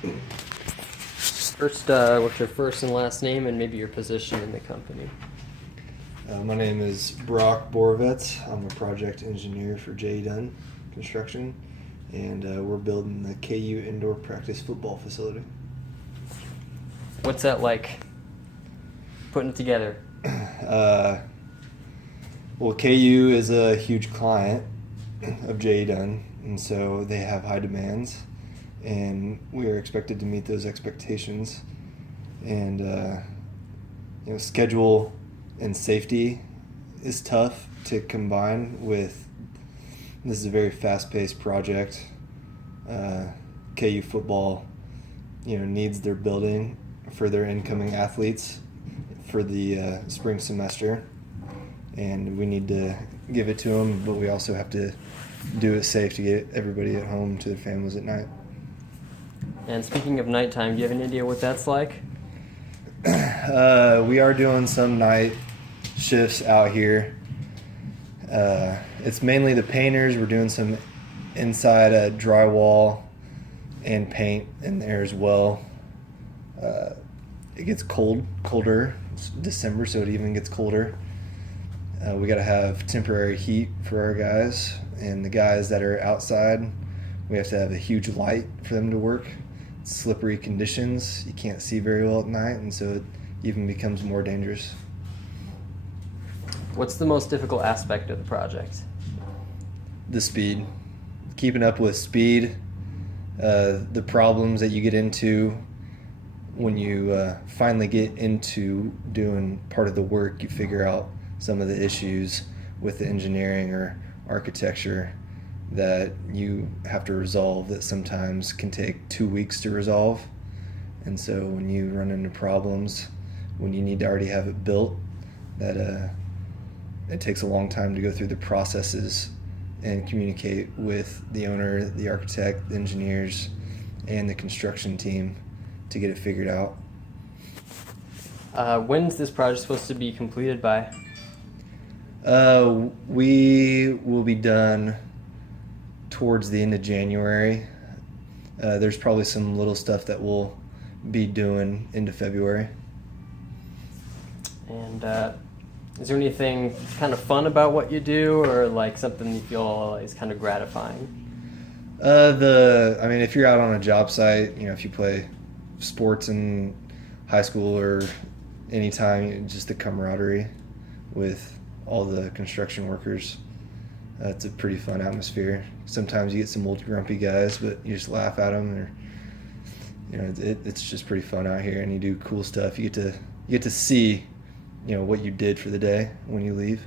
First, what's your first and last name and maybe your position in the company? My name is Brock Borovitz. I'm a project engineer for J. Dunn Construction, and we're building the KU indoor practice football facility. What's that like, putting it together? Well, KU is a huge client of J. Dunn, and so they have high demands, and we are expected to meet those expectations. And schedule and safety is tough to combine with. This is a very fast-paced project. KU football, needs their building for their incoming athletes for the spring semester, and we need to give it to them, but we also have to do it safe to get everybody at home to their families at night. And speaking of nighttime, do you have any idea what that's like? We are doing some night shifts out here. It's mainly the painters. We're doing some inside drywall and paint in there as well. It gets colder. It's December, so it even gets colder. We got to have temporary heat for our guys, and the guys that are outside, we have to have a huge light for them to work. It's slippery conditions. You can't see very well at night, and so it even becomes more dangerous. What's the most difficult aspect of the project? The speed. Keeping up with speed, the problems that you get into when you finally get into doing part of the work, you figure out some of the issues with the engineering or architecture that you have to resolve that sometimes can take 2 weeks to resolve. And so when you run into problems, when you need to already have it built, that it takes a long time to go through the processes and communicate with the owner, the architect, the engineers, and the construction team to get it figured out. When's this project supposed to be completed by? We will be done towards the end of January. There's probably some little stuff that we'll be doing into February. And is there anything kind of fun about what you do, or like something you feel is kind of gratifying? If you're out on a job site, if you play sports in high school or anytime, just the camaraderie with all the construction workers. It's a pretty fun atmosphere. Sometimes you get some old grumpy guys, but you just laugh at them. Or, it's just pretty fun out here, and you do cool stuff. You get to see, what you did for the day when you leave.